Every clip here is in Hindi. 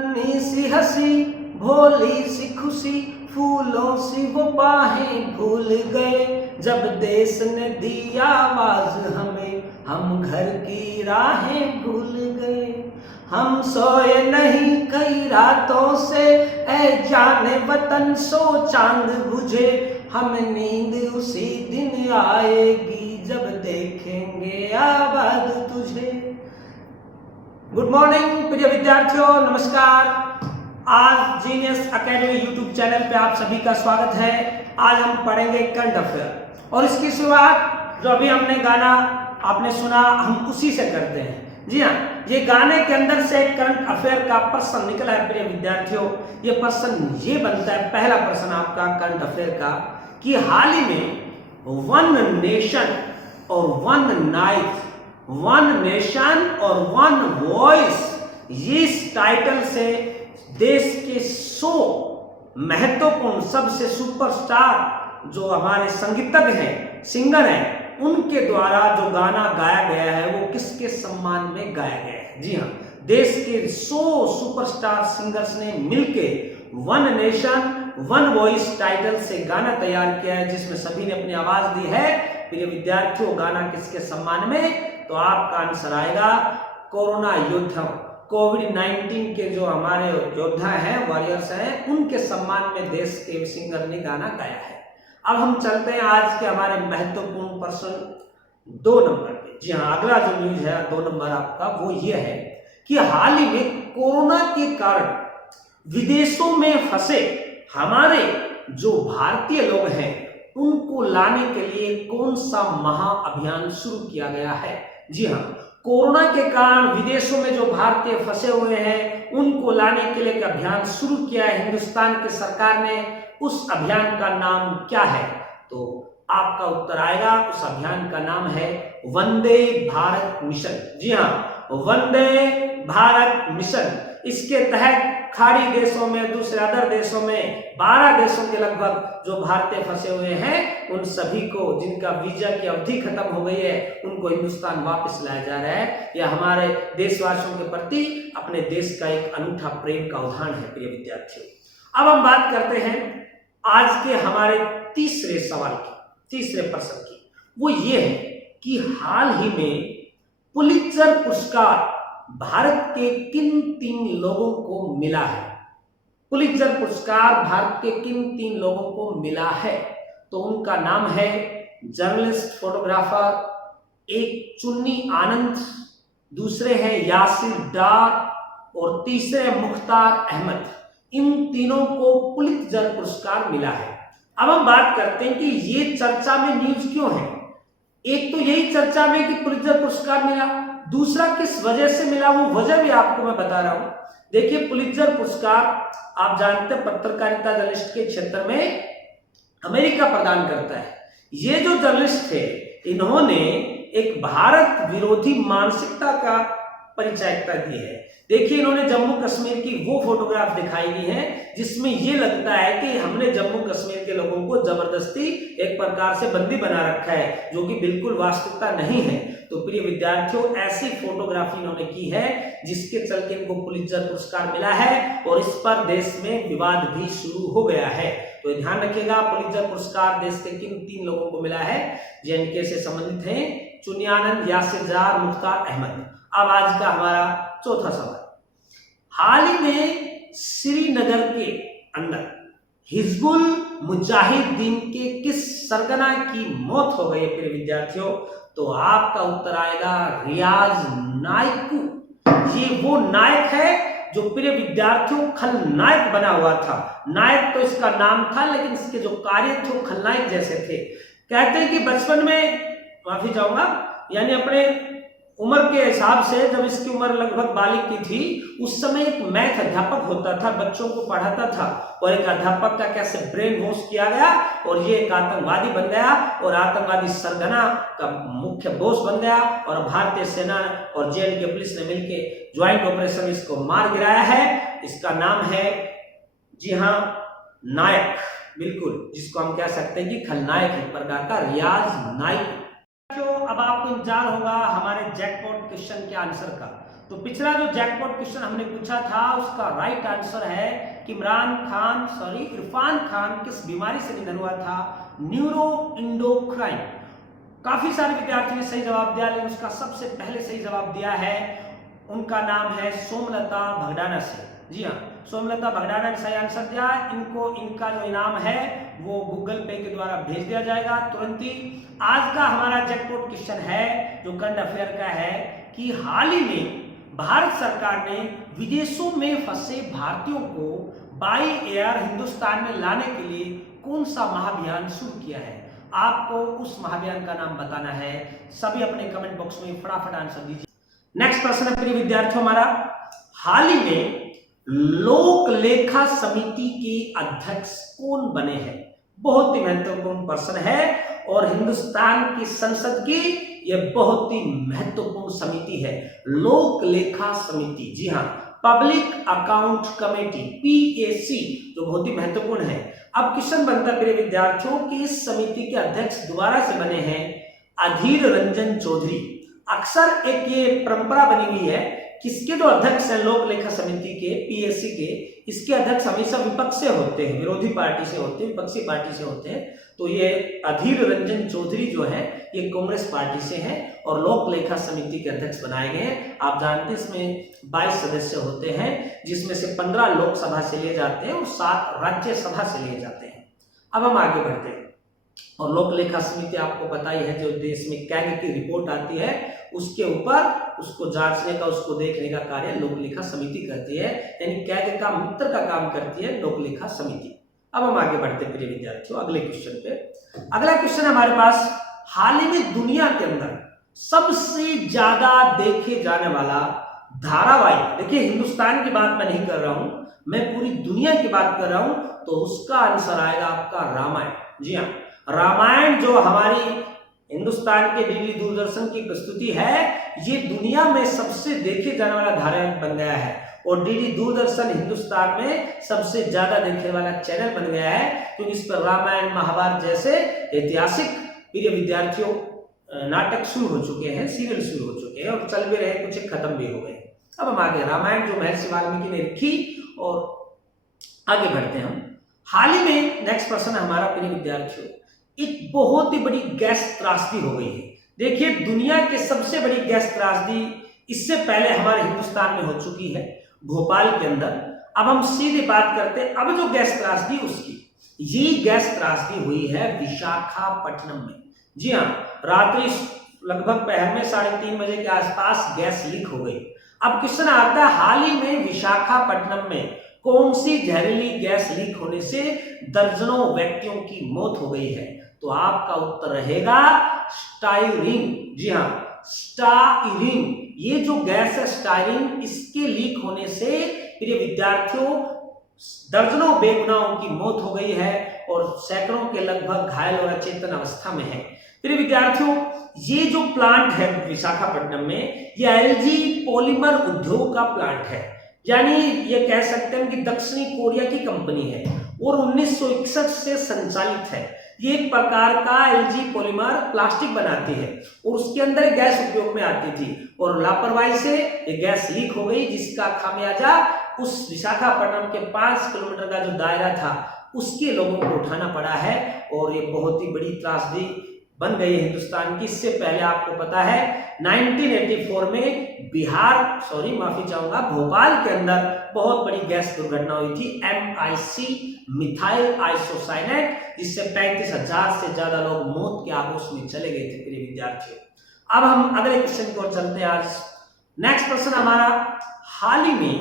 नन्ही सी हंसी भोली सी खुशी फूलों सी वो बाहें भूल गए जब देश ने दी आवाज हमें हम घर की राहें भूल गए। हम सोए नहीं कई रातों से ऐ जाने वतन सो चांद बुझे हम नींद उसी दिन आएगी जब देखेंगे आबाद तुझे। गुड मॉर्निंग प्रिय विद्यार्थियों, नमस्कार। आज जीनियस एकेडमी यूट्यूब चैनल पे आप सभी का स्वागत है। आज हम पढ़ेंगे करंट अफेयर और इसकी शुरुआत जो अभी हमने गाना आपने सुना हम उसी से करते हैं। जी हाँ, ये गाने के अंदर से करंट अफेयर का प्रश्न निकला है प्रिय विद्यार्थियों। ये प्रश्न ये बनता है, पहला प्रश्न आपका करंट अफेयर का, कि हाल ही में वन नेशन और वन नाइट, वन नेशन और वन वॉइस, ये टाइटल से देश के 100 महत्वपूर्ण सबसे सुपरस्टार जो हमारे संगीतज्ञ हैं, सिंगर हैं, उनके द्वारा जो गाना गाया गया है वो किसके सम्मान में गाया गया है। जी हाँ, देश के 100 सुपरस्टार सिंगर्स ने मिलके one nation one voice title से गाना तैयार किया है, जिसमें सभी ने अपनी आवाज दी है। प्रिय विद्यार्थियों, गाना किसके सम्मान में? तो आपका आंसर आएगा कोरोना योद्धा, कोविड-19 के जो हमारे योद्धा हैं, वॉरियर्स हैं, उनके सम्मान में देश के सिंगर ने गाना गाया है। अब हम चलते हैं आज के हमारे महत्वपूर्ण प्रश्न 2 नंबर पे। जी हाँ, अगला जो न्यूज है 2 नंबर आपका वो ये है कि हाल ही में कोरोना के कारण विदेशों में फंसे हमारे जो भारतीय लोग हैं उनको लाने के लिए कौन सा महाअभियान शुरू किया गया है। जी हाँ, कोरोना के कारण विदेशों में जो भारतीय फंसे हुए हैं उनको लाने के लिए एक अभियान शुरू किया है हिंदुस्तान की सरकार ने। उस अभियान का नाम क्या है? तो आपका उत्तर आएगा, उस अभियान का नाम है वंदे भारत मिशन। जी हाँ, वंदे भारत मिशन। इसके तहत खाड़ी देशों में, दूसरे अदर देशों में 12 देशों के लगभग जो भारतीय फंसे हुए हैं उन सभी को, जिनका वीजा की अवधि खत्म हो गई है, उनको हिंदुस्तान वापस लाया जा रहा है। यह हमारे देशवासियों के प्रति अपने देश का एक अनूठा प्रेम का उदाहरण है प्रिय विद्यार्थियों। अब हम बात करते हैं आज के हमारे तीसरे सवाल की, तीसरे प्रश्न की। वो ये है कि हाल ही में पुलित्जर पुरस्कार भारत के किन 3 लोगों को मिला है? पुलित्जर पुरस्कार भारत के किन 3 लोगों को मिला है? तो उनका नाम है जर्नलिस्ट फोटोग्राफर, एक चुन्नी आनंद, दूसरे हैं यासिर डार और तीसरे मुख्तार अहमद। इन तीनों को पुलित्जर पुरस्कार मिला है। अब हम बात करते हैं कि ये चर्चा में न्यूज क्यों है। एक तो यही चर्चा में कि पुलित्जर पुरस्कार मिला, दूसरा किस वजह से मिला, वो वजह भी आपको मैं बता रहा हूं। देखिए, पुलित्जर पुरस्कार आप जानते हैं पत्रकारिता जर्नलिस्ट के क्षेत्र में अमेरिका प्रदान करता है। ये जो जर्नलिस्ट थे इन्होंने एक भारत विरोधी मानसिकता का परिचय दी है। देखिए, इन्होंने जम्मू कश्मीर की वो फोटोग्राफ दिखाई दी है जिसमें ये लगता है कि हमने जम्मू कश्मीर के लोगों को जबरदस्ती एक प्रकार से बंदी बना रखा है, जो कि बिल्कुल वास्तविकता नहीं है। तो प्रिय विद्यार्थियों, ऐसी फोटोग्राफी इन्होंने की है जिसके चलते इनको पुलित्जर पुरस्कार मिला है और इस पर देश में विवाद भी शुरू हो गया है। तो ध्यान रखिएगा, पुलित्जर पुरस्कार देश के किन 3 लोगों को मिला है? जेएनके से संबंधित हैं चुन्नी आनंद, यासिर डार, मुख्तार अहमद। अब आज का हमारा चौथा सवाल, हाल ही में श्रीनगर के अंदर हिजबुल मुजाहिदीन के किस सरगना की मौत हो गई है प्रिय विद्यार्थियों? तो आपका उत्तर आएगा रियाज नायकू। ये वो नायक है जो प्रिय विद्यार्थियों खलनायक बना हुआ था। नायक तो इसका नाम था, लेकिन इसके जो कार्य थे वो खलनायक जैसे थे। कहते हैं कि बचपन में, माफी चाहूंगा, यानी अपने उम्र के हिसाब से जब इसकी उम्र लगभग बालिग की थी, उस समय एक मैथ अध्यापक होता था, बच्चों को पढ़ाता था, और एक अध्यापक का कैसे ब्रेन वॉश किया गया और ये एक आतंकवादी बन गया और आतंकवादी सरगना का मुख्य बॉस बन गया, और भारतीय सेना और जेएनके पुलिस ने मिलकर ज्वाइंट ऑपरेशन इसको मार गिराया है। इसका नाम है, जी हाँ, नायक, बिल्कुल, जिसको हम कह सकते हैं कि खलनायक एक प्रकार का, रियाज नायक। अब आपको इंतजार होगा हमारे जैकपॉट क्वेश्चन के आंसर का। तो पिछला जो जैकपॉट क्वेश्चन हमने पूछा था उसका राइट आंसर है कि इरफान खान किस बीमारी से निधन हुआ था? Neuro endocrine. काफी सारे विद्यार्थियों ने सही जवाब दिया, लेकिन उसका सबसे पहले सही जवाब दिया है, उनका नाम है सोमलता भगडाना से। जी हाँ, सोमलता भगडाना ने सही आंसर दिया। इनका जो इनाम है वो गूगल पे के द्वारा भेज दिया जाएगा तुरंत ही। आज का हमारा जैकपॉट क्वेश्चन है जो करंट अफेयर का है कि हाल ही में भारत सरकार ने विदेशों में फंसे भारतीयों को बाई एयर हिंदुस्तान में लाने के लिए कौन सा महाअभियान शुरू किया है? आपको उस महाअभियान का नाम बताना है। सभी अपने कमेंट बॉक्स में फटाफट आंसर दीजिए। नेक्स्ट प्रश्न है प्रिय विद्यार्थियों हमारा, हाल ही में लोक लेखा समिति के अध्यक्ष कौन बने हैं? बहुत ही महत्वपूर्ण प्रश्न है और हिंदुस्तान की संसद की यह बहुत ही महत्वपूर्ण समिति है, लोक लेखा समिति। जी हाँ, पब्लिक अकाउंट कमेटी, PAC, जो बहुत ही महत्वपूर्ण है। अब क्वेश्चन बनता है प्रिय विद्यार्थियों की इस समिति के अध्यक्ष दोबारा से बने हैं अधीर रंजन चौधरी। अक्सर एक ये परंपरा बनी हुई है, किसके जो अध्यक्ष हैं लोक लेखा समिति के, PAC के, इसके अध्यक्ष हमेशा विपक्ष से होते हैं, विरोधी पार्टी से होते हैं, विपक्षी पार्टी से होते हैं। तो ये अधीर रंजन चौधरी जो है ये कांग्रेस पार्टी से हैं और लोक लेखा समिति के अध्यक्ष बनाए गए हैं। आप जानते हैं इसमें 22 सदस्य होते हैं, जिसमें से 15 लोकसभा से लिए जाते हैं और 7 राज्यसभा से लिए जाते हैं। अब हम आगे बढ़ते हैं और लोक लेखा समिति आपको पता ही है, जो देश में कैग की रिपोर्ट आती है उसके ऊपर उसको जांचने का, उसको देखने का कार्य लोक लेखा समिति करती है, यानी कैग का मित्र का काम करती है लोक लेखा समिति। अब हम आगे बढ़ते हैं प्रिय विद्यार्थियों अगले क्वेश्चन पे। अगला क्वेश्चन हमारे पास, हाल ही में दुनिया के अंदर सबसे ज्यादा देखे जाने वाला धारावाहिक, देखिए हिंदुस्तान की बात मैं नहीं कर रहा हूं, मैं पूरी दुनिया की बात कर रहा हूं, तो उसका आंसर आएगा आपका रामायण। जी हाँ, रामायण जो हमारी हिंदुस्तान के डीडी दूरदर्शन की प्रस्तुति है, ये दुनिया में सबसे देखे जाने वाला धारावाहिक बन गया है और डीडी दूरदर्शन हिंदुस्तान में सबसे ज्यादा देखने वाला चैनल बन गया है, क्योंकि इस पर रामायण महाभारत जैसे ऐतिहासिक प्रिय विद्यार्थियों नाटक शुरू हो चुके हैं, सीरियल शुरू हो चुके हैं और चल भी रहे, कुछ खत्म भी हो गए। अब हम आगे रामायण जो महर्षि वाल्मीकि ने लिखी और आगे बढ़ते हैं हम। हाल ही में नेक्स्ट प्रश्न हमारा प्रिय विद्यार्थियों, एक बहुत ही बड़ी गैस त्रासदी हो गई है। देखिए दुनिया की सबसे बड़ी गैस त्रासदी इससे पहले हमारे हिंदुस्तान में हो चुकी है, भोपाल के अंदर। अब हम सीधी बात करते हैं अब जो गैस त्रासदी उसकी, ये गैस त्रासदी हुई है विशाखापट्टनम में। जी हाँ, रात्रि लगभग पहर में 3:30 बजे के आसपास गैस लीक हो गई। अब क्वेश्चन आता है, हाल ही में विशाखापट्टनम में कौन सी जहरीली गैस लीक होने से दर्जनों व्यक्तियों की मौत हो गई है? तो आपका उत्तर रहेगा स्टाइरीन। जी हाँ, स्टाइरीन, ये जो गैस है स्टाइरीन, इसके लीक होने से प्रिय विद्यार्थियों दर्जनों बेगुनाहों की मौत हो गई है और सैकड़ों के लगभग घायल और अचेतन अवस्था में है। प्रिय विद्यार्थियों, ये जो प्लांट है विशाखापट्टनम में, ये LG पॉलीमर उद्योग का प्लांट है, यानी ये कह सकते हैं कि दक्षिणी कोरिया की कंपनी है और 1961 से संचालित है। ये एक प्रकार का LG पॉलीमर प्लास्टिक बनाती है और उसके अंदर गैस उपयोग में आती थी और लापरवाही से ये गैस लीक हो गई, जिसका खामियाजा उस विशाखापट्टनम के 5 किलोमीटर का जो दायरा था उसके लोगों को उठाना पड़ा है और ये बहुत ही बड़ी त्रासदी बन गई है हिंदुस्तान की। इससे पहले आपको पता है 1984 में भोपाल के अंदर बहुत बड़ी गैस दुर्घटना हुई थी, MIC मिथाइल आइसोसाइनेट, जिससे 35,000 से ज्यादा लोग मौत के आगोश में चले गए थे प्रिय विद्यार्थियों। अब हम अगले क्वेश्चन की ओर चलते हैं। आज नेक्स्ट प्रश्न हमारा, हाल ही में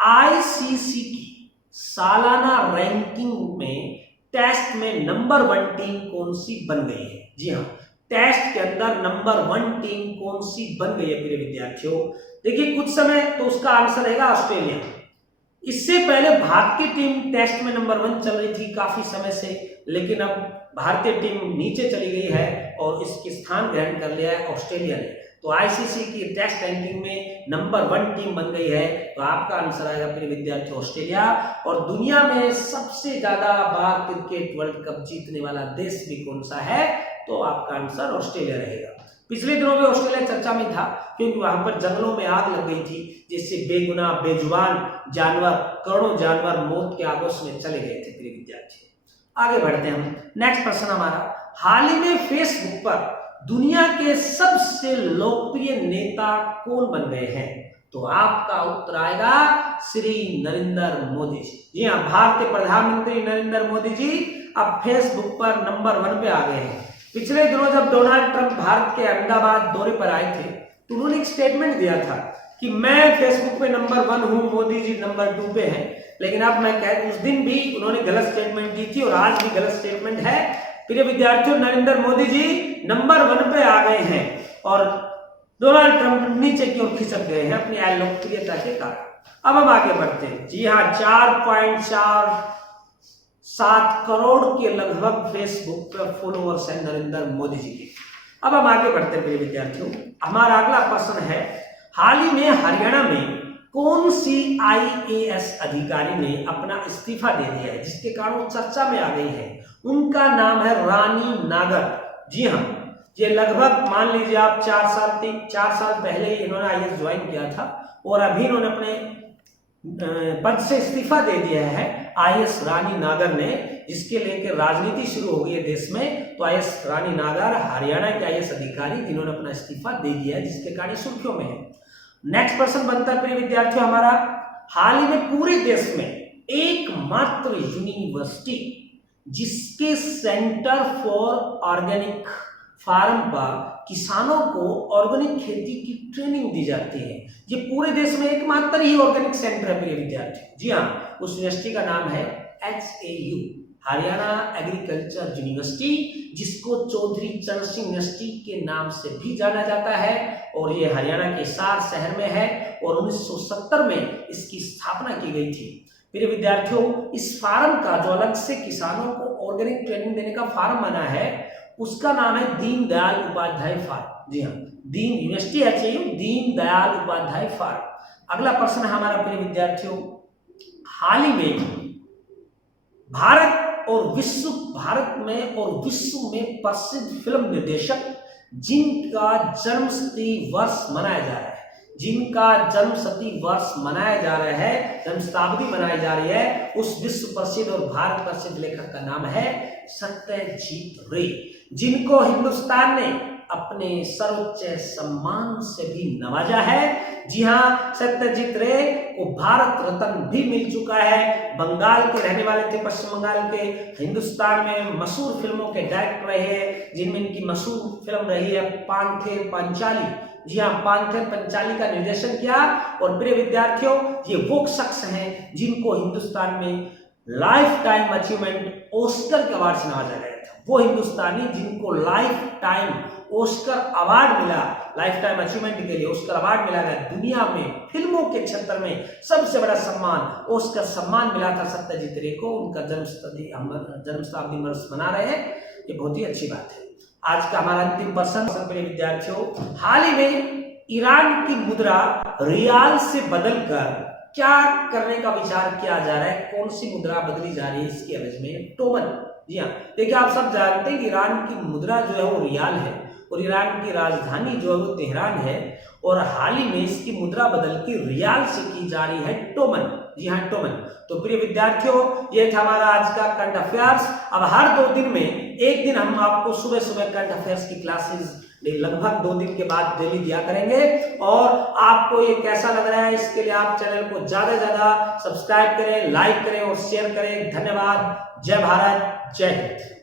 ICC की सालाना रैंकिंग में टेस्ट में नंबर 1 टीम कौन सी बन गई है? जी हाँ, टेस्ट के अंदर नंबर 1 टीम कौन सी बन गई है प्रिय विद्यार्थियों? देखिए कुछ समय तो उसका आंसर रहेगा ऑस्ट्रेलिया। इससे पहले भारतीय टीम टेस्ट में नंबर 1 चल रही थी काफी समय से, लेकिन अब भारतीय टीम नीचे चली गई है और इसकी स्थान ग्रहण कर लिया है ऑस्ट्रेलिया ने। तो ICC की टेस्ट रैंकिंग में नंबर 1 टीम बन गई है, तो आपका आंसर आएगा प्रिय विद्यार्थी ऑस्ट्रेलिया। और दुनिया में सबसे ज्यादा बार क्रिकेट वर्ल्ड कप जीतने वाला देश भी कौन सा है? तो आपका आंसर ऑस्ट्रेलिया रहेगा। पिछले दिनों में ऑस्ट्रेलिया चर्चा में था क्योंकि वहां पर जंगलों में आग लग गई थी, जिससे बेगुनाह बेजुबान जानवर, करोड़ों जानवर मौत के आगोश में चले गए थे। प्रिय विद्यार्थी, आगे बढ़ते हैं हम। नेक्स्ट प्रश्न हमारा, हाल ही में फेसबुक पर दुनिया के सबसे लोकप्रिय नेता कौन बन गए हैं? तो आपका उत्तर आएगा श्री नरेंद्र मोदी जी। जी हाँ, भारतीय प्रधानमंत्री नरेंद्र मोदी जी अब फेसबुक पर नंबर 1 पे आ गए हैं। पिछले दिनों जब डोनाल्ड ट्रंप भारत के अहमदाबाद दौरे पर आए थे तो उन्होंने एक स्टेटमेंट दिया था कि मैं फेसबुक पे नंबर 1 हूं, मोदी जी नंबर 2 पे हैं। लेकिन अब मैं कह, उस दिन भी उन्होंने गलत स्टेटमेंट दी थी और आज भी गलत स्टेटमेंट है। प्रिय विद्यार्थियों, नरेंद्र मोदी जी नंबर 1 पे आ गए हैं और डोनाल्ड ट्रंप नीचे की ओर खिसक गए हैं अपनी लोकप्रियता के कारण। अब हम आगे बढ़ते हैं। जी हाँ, 4.47 करोड़ के लगभग फेसबुक पर फॉलोअर्स हैं नरेंद्र मोदी जी के। अब हम आगे बढ़ते हैं प्रिय विद्यार्थियों। हमारा अगला प्रश्न है, हाल ही में हरियाणा में कौन सी IAS अधिकारी ने अपना इस्तीफा दे दिया है जिसके कारण वो चर्चा में आ गई है? उनका नाम है रानी नागर। जी हाँ, ये लगभग मान लीजिए आप 4 साल पहले ही इन्होंने IAS ज्वाइन किया था और अभी इन्होंने अपने पद से इस्तीफा दे दिया है IAS रानी नागर ने, जिसके लेकर राजनीति शुरू हो गई है देश में। तो IAS रानी नागर हरियाणा के IAS अधिकारी जिन्होंने अपना इस्तीफा दे दिया है, जिसके कारण सुर्खियों में है। नेक्स्ट प्रश्न बनता है प्रिय विद्यार्थियों हमारा, हाल ही में पूरे देश में एकमात्र यूनिवर्सिटी जिसके सेंटर फॉर ऑर्गेनिक फार्म पर किसानों को ऑर्गेनिक खेती की ट्रेनिंग दी जाती है, ये पूरे देश में एकमात्र ही ऑर्गेनिक सेंटर है प्रिय विद्यार्थी। जी हाँ, उस यूनिवर्सिटी का नाम है HAU, हरियाणा एग्रीकल्चर यूनिवर्सिटी, जिसको चौधरी चरण सिंह यूनिवर्सिटी के नाम से भी जाना जाता है और ये हरियाणा के हिसार शहर में है और 1970 में इसकी स्थापना की गई थी। प्रिय विद्यार्थियों, इस फार्म का जो अलग से किसानों को ऑर्गेनिक ट्रेनिंग देने का फार्म बना है उसका नाम है दीनदयाल उपाध्याय फार्म। जी हाँ, university HAU Deendayal Upadhyay farm. अगला प्रश्न है हमारा प्रिय विद्यार्थियों, हाल ही में भारत में और विश्व में प्रसिद्ध फिल्म निर्देशक जिनका जन्मशती वर्ष मनाया जा रहा है, जन्म शताब्दी मनाई जा रही है, उस विश्व प्रसिद्ध और भारत प्रसिद्ध लेखक का नाम है सत्यजीत रे, जिनको हिंदुस्तान ने अपने सर्वोच्च सम्मान से भी नवाजा है। जी हाँ, सत्यजीत रे को भारत रत्न भी मिल चुका है। बंगाल के रहने वाले थे, पश्चिम बंगाल के। हिंदुस्तान में मशहूर फिल्मों के डायरेक्टर रहे हैं, जिनमें इनकी मशहूर फिल्म रही है पांथेर पंचाली। जी हाँ, पांथेर पंचाली का निर्देशन किया। और प्रिय विद्यार्थियों, ये वो शख्स हैं जिनको हिंदुस्तान में लाइफ टाइम अचीवमेंट ऑस्कर के अवार्ड से नवाजा गया था। वो हिंदुस्तानी जिनको लाइफ टाइम ऑस्कर अवार्ड मिला, लाइफ टाइम अचीवमेंट के लिए ऑस्कर अवार्ड मिला है। दुनिया में फिल्मों के क्षेत्र में सबसे बड़ा सम्मान ऑस्कर सम्मान मिला था सत्यजीत रे को। उनका जन्म शताब्दी वर्ष मना रहे हैं, ये बहुत ही अच्छी बात है। आज का हमारा अंतिम प्रश्न प्रिय विद्यार्थियों, हाल ही में ईरान की मुद्रा रियाल से बदलकर क्या करने का विचार किया जा रहा है? कौन सी मुद्रा बदली जा रही है इसके एवज में? टोमन। जी हाँ, देखिए आप सब जानते हैं कि ईरान की मुद्रा जो है वो रियाल है और ईरान की राजधानी जो है वो तेहरान है और हाल ही में इसकी मुद्रा बदल के रियाल से की जा रही है टोमन। जी हाँ, टोमन। तो प्रिय विद्यार्थियों, ये था हमारा आज का करंट अफेयर्स। अब हर 2 दिन में एक दिन हम आपको सुबह करंट अफेयर्स की क्लासेस लगभग 2 दिन के बाद डेली दिया करेंगे। और आपको ये कैसा लग रहा है, इसके लिए आप चैनल को ज्यादा से ज्यादा सब्सक्राइब करें, लाइक करें और शेयर करें। धन्यवाद। जय भारत, जय हिंद।